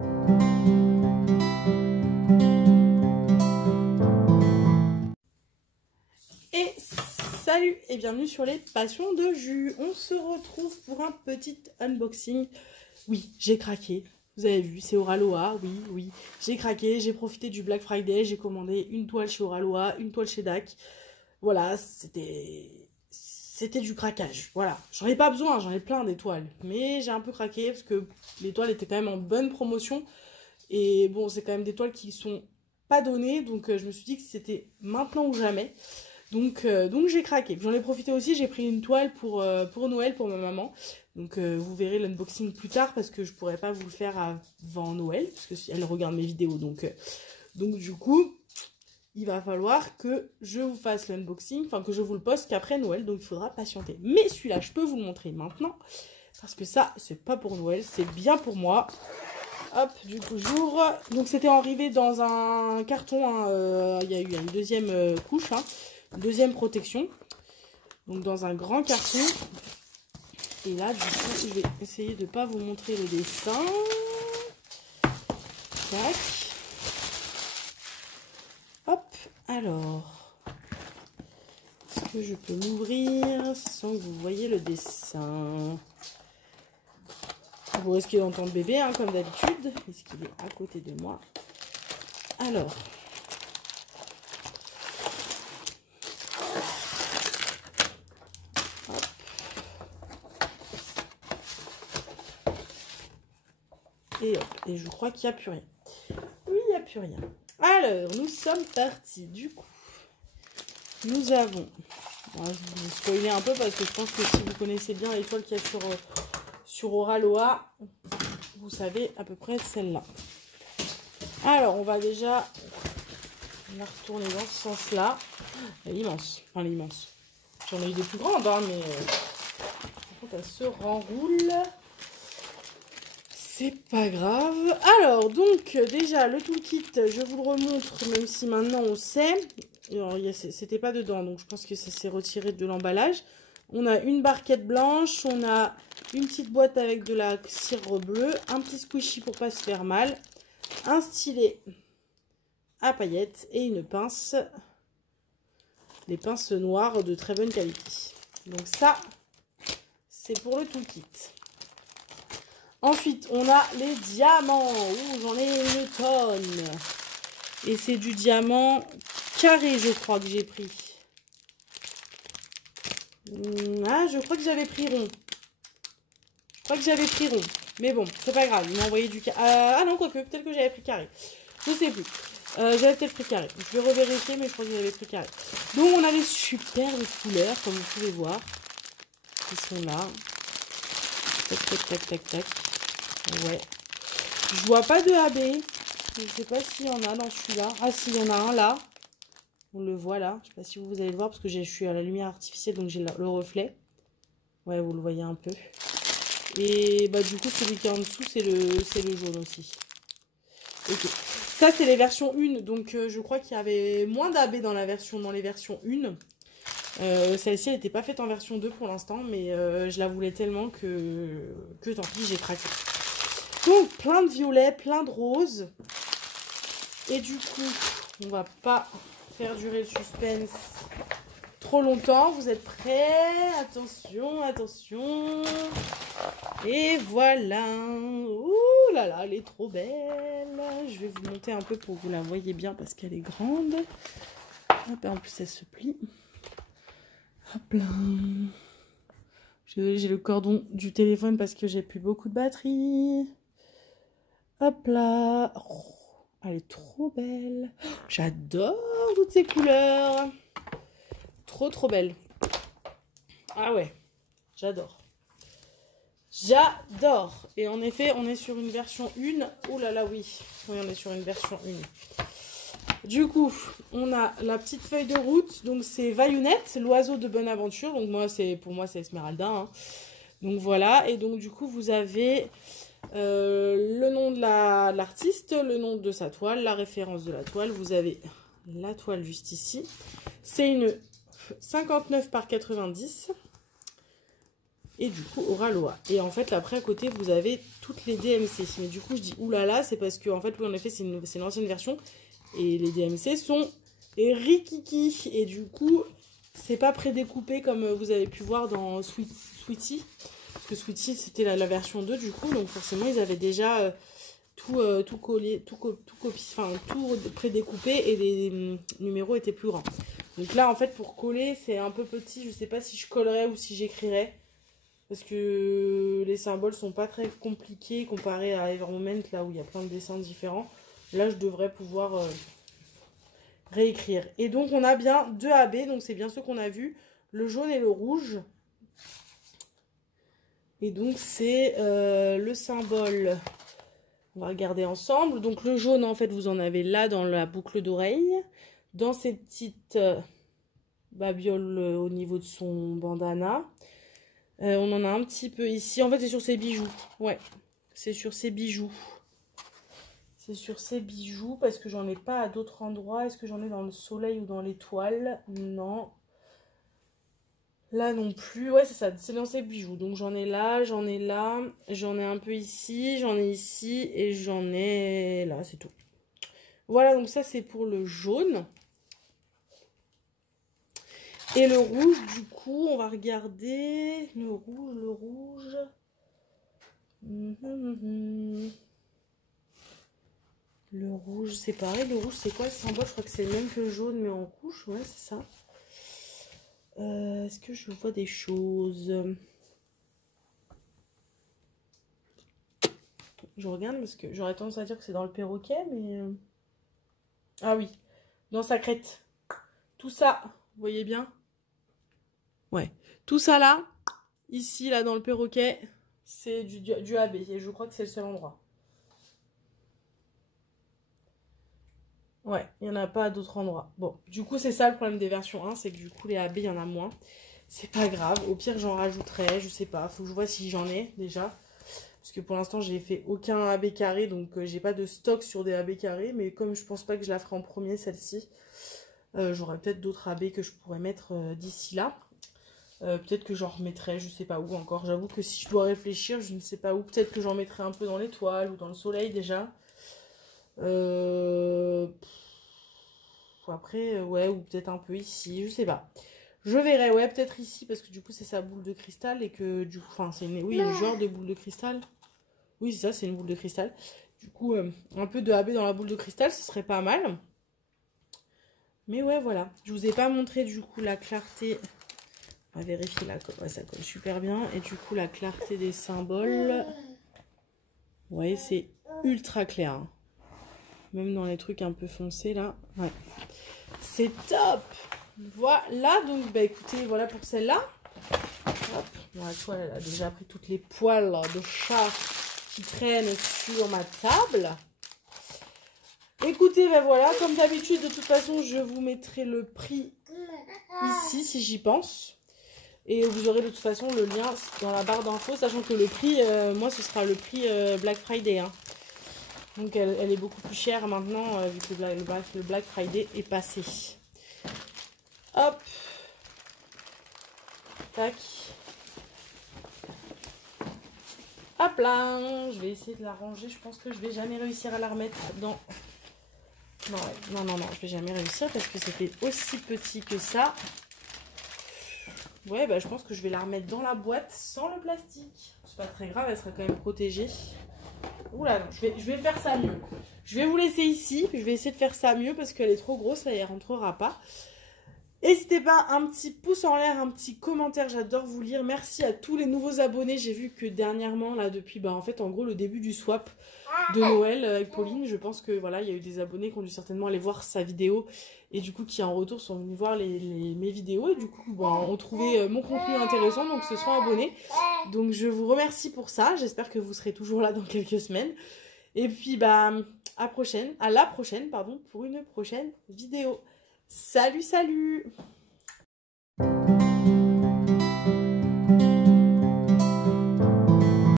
Et salut et bienvenue sur les passions de jus. On se retrouve pour un petit unboxing. Oui, j'ai craqué. Vous avez vu, c'est Oraloa. Oui, j'ai craqué. J'ai profité du Black Friday. J'ai commandé une toile chez Oraloa, une toile chez DAC. Voilà, c'était du craquage. Voilà, j'en ai pas besoin, j'en ai plein d'étoiles. Mais j'ai un peu craqué parce que les toiles étaient quand même en bonne promotion. Et bon, c'est quand même des toiles qui sont pas données. Donc je me suis dit que c'était maintenant ou jamais. Donc j'ai craqué. J'en ai profité aussi, j'ai pris une toile pour Noël pour ma maman. Donc vous verrez l'unboxing plus tard parce que je pourrais pas vous le faire avant Noël. Parce que elle regarde mes vidéos. Donc du coup, il va falloir que je vous fasse l'unboxing. Enfin que je vous le poste qu'après Noël. Donc il faudra patienter. Mais celui-là, je peux vous le montrer maintenant. Parce que ça, c'est pas pour Noël. C'est bien pour moi. Hop, du coup, j'ouvre. Donc c'était enrivé dans un carton. Hein, il y a eu une deuxième couche. Hein. Deuxième protection, donc dans un grand carton. Et là, du coup, je vais essayer de ne pas vous montrer le dessin. Tac. Hop, alors. Est-ce que je peux l'ouvrir sans que vous voyez le dessin? Vous risquez d'entendre bébé, hein, comme d'habitude, puisqu'il est à côté de moi. Alors. Et hop, et je crois qu'il n'y a plus rien. Oui, il n'y a plus rien. Alors, nous sommes partis. Du coup, nous avons... Bon, je vais vous spoiler un peu parce que je pense que si vous connaissez bien l'étoile qu'il y a sur Oraloa, vous savez à peu près celle-là. Alors, on va déjà... On va retourner dans ce sens-là. Elle est immense. Enfin, elle est immense. J'en ai eu des plus grandes, hein, mais... Par contre, elle se renroule. C'est pas grave. Alors, donc, déjà, le toolkit, je vous le remontre, même si maintenant on sait. C'était pas dedans, donc je pense que ça s'est retiré de l'emballage. On a une barquette blanche, on a une petite boîte avec de la cire bleue, un petit squishy pour pas se faire mal, un stylet à paillettes et une pince. Des pinces noires de très bonne qualité. Donc ça, c'est pour le toolkit. Ensuite, on a les diamants. Ouh, j'en ai une tonne. Et c'est du diamant carré, je crois, que j'ai pris. Ah, je crois que j'avais pris rond. Mais bon, c'est pas grave. Il m'a envoyé du carré. Ah non, quoique, peut-être que j'avais pris carré. Je sais plus. J'avais peut-être pris carré. Je vais revérifier, mais je crois que j'avais pris carré. Donc, on a les superbes couleurs, comme vous pouvez voir. Qui sont là. Tac, tac, tac, tac, tac. Ouais. Je vois pas de AB. Je sais pas s'il y en a dans celui-là. Ah, si, il y en a un là. On le voit là. Je sais pas si vous allez le voir parce que je suis à la lumière artificielle, donc j'ai le reflet. Ouais, vous le voyez un peu. Et bah du coup, celui qui est en dessous, c'est le jaune aussi. Ok. Ça, c'est les versions 1. Donc, je crois qu'il y avait moins d'AB dans les versions 1. Celle-ci, elle n'était pas faite en version 2 pour l'instant, mais je la voulais tellement que tant pis, j'ai craqué. Donc, plein de violets, plein de roses. Et du coup, on va pas faire durer le suspense trop longtemps. Vous êtes prêts? Attention, attention. Et voilà. Ouh là là, elle est trop belle. Je vais vous monter un peu pour que vous la voyez bien parce qu'elle est grande. Hop, en plus, elle se plie. Hop là. J'ai le cordon du téléphone parce que j'ai plus beaucoup de batterie. Hop là. Oh, elle est trop belle. J'adore toutes ces couleurs. Trop belle. Ah ouais, j'adore. J'adore. Et en effet, on est sur une version 1. Oh là là, oui. Oui, on est sur une version 1. Du coup, on a la petite feuille de route. Donc, c'est Vaillunette, l'oiseau de bonne aventure. Donc, pour moi, c'est Esmeralda. Hein. Donc, voilà. Et donc, du coup, vous avez le nom de l'artiste, le nom de sa toile, la référence de la toile. Vous avez la toile juste ici. C'est une 59 par 90. et du coup Oraloa. Et en fait, là, après, à côté, vous avez toutes les DMC. Mais du coup, je dis oulala, c'est parce que, en fait, oui, en effet, c'est l'ancienne version. Et les DMC sont rikiki. Et du coup, c'est pas prédécoupé comme vous avez pu voir dans Sweetie. Parce que Sweetie, c'était la version 2, du coup. Donc, forcément, ils avaient déjà tout collé, tout prédécoupé. Et les numéros étaient plus grands. Donc là, en fait, pour coller, c'est un peu petit. Je sais pas si je collerais ou si j'écrirais. Parce que les symboles sont pas très compliqués comparé à Evermoment, là où il y a plein de dessins différents. Là, je devrais pouvoir réécrire. Et donc, on a bien 2 AB, donc c'est bien ceux qu'on a vus, le jaune et le rouge. Et donc, c'est le symbole, on va regarder ensemble. Donc, le jaune, en fait, vous en avez là dans la boucle d'oreille, dans ces petites babioles au niveau de son bandana. On en a un petit peu ici. En fait, c'est sur ses bijoux. Ouais, c'est sur ses bijoux. C'est sur ses bijoux parce que j'en ai pas à d'autres endroits. Est-ce que j'en ai dans le soleil ou dans l'étoile? Non. Là non plus. Ouais, c'est ça. C'est dans ses bijoux. Donc, j'en ai là, j'en ai là. J'en ai un peu ici, j'en ai ici et j'en ai là. C'est tout. Voilà, donc ça, c'est pour le jaune. Et le rouge, du coup, on va regarder. Le rouge. Le rouge, c'est pareil. Le rouge, c'est quoi le symbole? Je crois que c'est le même que le jaune, mais en rouge. Ouais, c'est ça. Est-ce que je vois des choses? Je regarde parce que j'aurais tendance à dire que c'est dans le perroquet, mais... Ah oui, dans sa crête. Tout ça, vous voyez bien? Ouais. Tout ça là, ici, là, dans le perroquet, c'est du AB. Et je crois que c'est le seul endroit. Ouais, il n'y en a pas à d'autres endroits. Bon, du coup, c'est ça le problème des versions 1, c'est que du coup, les AB, il y en a moins. C'est pas grave. Au pire, j'en rajouterai, je sais pas. Faut que je vois si j'en ai déjà. Parce que pour l'instant, j'ai fait aucun AB carré, donc j'ai pas de stock sur des AB carrés. Mais comme je pense pas que je la ferai en premier, celle-ci, j'aurai peut-être d'autres AB que je pourrais mettre d'ici là. Peut-être que j'en remettrai, je sais pas où encore. J'avoue que si je dois réfléchir, je ne sais pas où. Peut-être que j'en mettrai un peu dans l'étoile ou dans le soleil déjà. Après, ouais, ou peut-être un peu ici, je sais pas. Je verrai, ouais, peut-être ici, parce que du coup, c'est sa boule de cristal et que du coup, enfin, c'est une, oui, un genre de boule de cristal. Oui, c'est ça, c'est une boule de cristal. Du coup, un peu de AB dans la boule de cristal, ce serait pas mal. Mais ouais, voilà. Je vous ai pas montré, du coup, la clarté. On va vérifier là, ouais, ça colle super bien. Et du coup, la clarté des symboles. Ouais, c'est ultra clair. Hein. Même dans les trucs un peu foncés, là. Ouais. C'est top! Voilà, donc, bah écoutez, voilà pour celle-là. Hop, la toile, elle a déjà pris toutes les poils de chat qui traînent sur ma table. Écoutez, ben voilà, comme d'habitude, de toute façon, je vous mettrai le prix ici, si j'y pense. Et vous aurez de toute façon le lien dans la barre d'infos, sachant que le prix, moi, ce sera le prix Black Friday. Hein. Donc, elle est beaucoup plus chère maintenant, vu que le Black Friday est passé. Hop. Tac. Hop là. Je vais essayer de la ranger. Je pense que je vais jamais réussir à la remettre dans... Non, non, je vais jamais réussir parce que c'était aussi petit que ça. Ouais, bah je pense que je vais la remettre dans la boîte sans le plastique. C'est pas très grave, elle sera quand même protégée. Oula, non, je vais faire ça mieux. Je vais vous laisser ici, puis je vais essayer de faire ça mieux parce qu'elle est trop grosse, là, elle rentrera pas. N'hésitez pas, un petit pouce en l'air, un petit commentaire, j'adore vous lire. Merci à tous les nouveaux abonnés. J'ai vu que dernièrement, là, depuis, bah en fait, en gros, le début du swap de Noël avec Pauline, je pense que voilà, il y a eu des abonnés qui ont dû certainement aller voir sa vidéo et du coup, qui en retour sont venus voir mes vidéos et du coup, bon, ont trouvé mon contenu intéressant, donc se sont abonnés. Donc, je vous remercie pour ça. J'espère que vous serez toujours là dans quelques semaines. Et puis, bah, à la prochaine, pardon, pour une prochaine vidéo. Salut, salut!